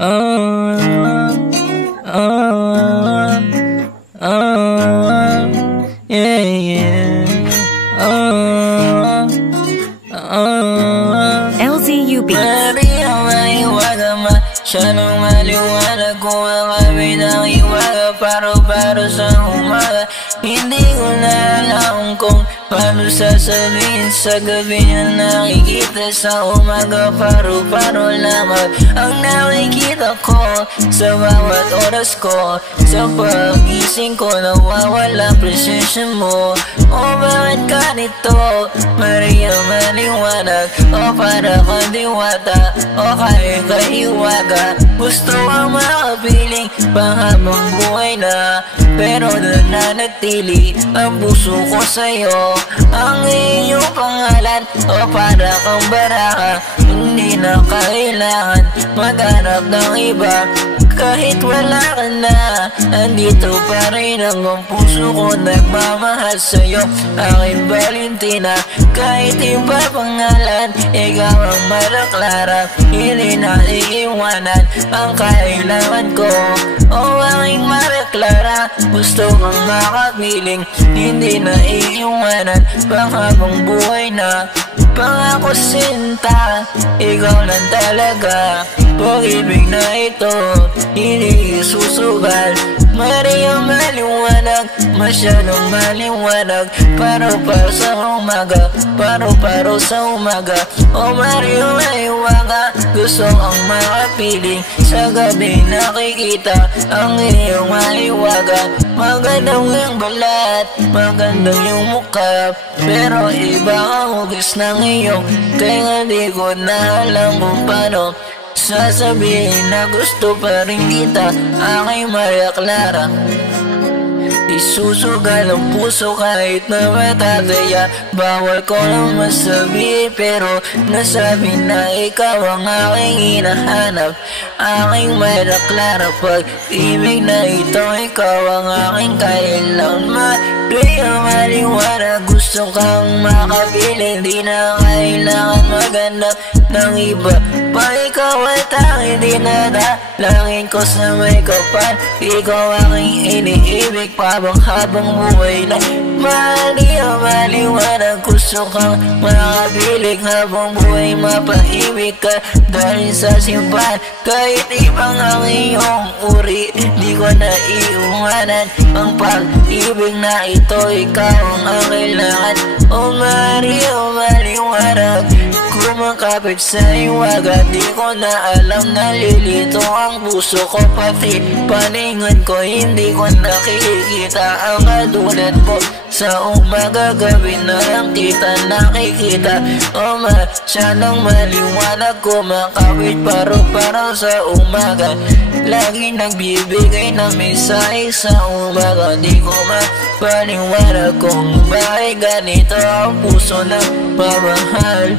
Oh, oh, oh, yeah, yeah. Oh, oh. LZU Beats. Maria, maiwaga masyadong maliwanag ko ang kami ng iwaga. Paro-paro sa umaga, hindi ko na alam kung paano sasabihin sa gabi na nakikita. Sa umaga, paro-paro lamang ang nakikita ko sa bawat oras ko. Sa pag-gising ko, nawawala presensya mo. O bakit ganito? Maria, maliwanag. O para kang diwata, o kaya kahiwaga. Gusto ang makapiling panghabang buhay na, pero nananatili ang puso ko sa'yo. Ang iyong pangalan, o para kang baraka. Hindi na kailangan maghanap ng iba. Kahit wala ka na, andito pa rin ang puso ko nagmamahal sa'yo. Aking Valentina, kahit iba pangalan, ikaw ang malaklara. Hindi na iiwanan ang kailangan ko. O aking malaklara, gusto kang makapiling, hindi na iiwanan panghabang buhay na. Pangako sinta, ikaw lang talaga. Pag-ibig na ito, hindi isusugal. Maria, maliwanag, masyadong maliwanag. Paro-paro sa umaga, paro-paro sa umaga. O Maria, maliwaga, gusto ang makapiling. Sa gabi nakikita ang iyong maliwaga. Magandang yung balat, magandang yung mukha, pero iba ang hugis ng iyong tenga. Di ko na alam kung paano sasabihin na gusto pa rin kita, aking Maria Clara. Isusugal ang puso kahit na matataya. Bawal ko lang masabi, pero nasabi na ikaw ang aking hinahanap. Aking Maria Clara, pag-ibig na ito, ikaw ang aking kailanman. Maria, maliwanag, gusto kang makabili, di na kailangan maghanap ng iba pa. Ikaw ay tanging dinadalangin ko sa may kapal. Ikaw aking iniibig habang buhay na. Maria, maliwanag, gusto kang makapiling habang buhay, mapaibig ka dahil sa simbahan. Kahit ibang ang iyong uri, di ko na iiwanan ang pag-ibig na ito, ikaw ang kailangan. O Maria, maliwanag, kumakapit sa iwaga. Di ko na alam, nalilito ang puso ko, pati paningan ko, hindi ko nakikita ang katulad mo. Sa umaga, gabi na lang kita nakikita. O masyadong maliwanag, kumakawit paro-paro sa umaga. Lagi nagbibigay ng mensahe sa umaga. Di ko mapaniwala kung bakit ganito ang puso ng pamahal.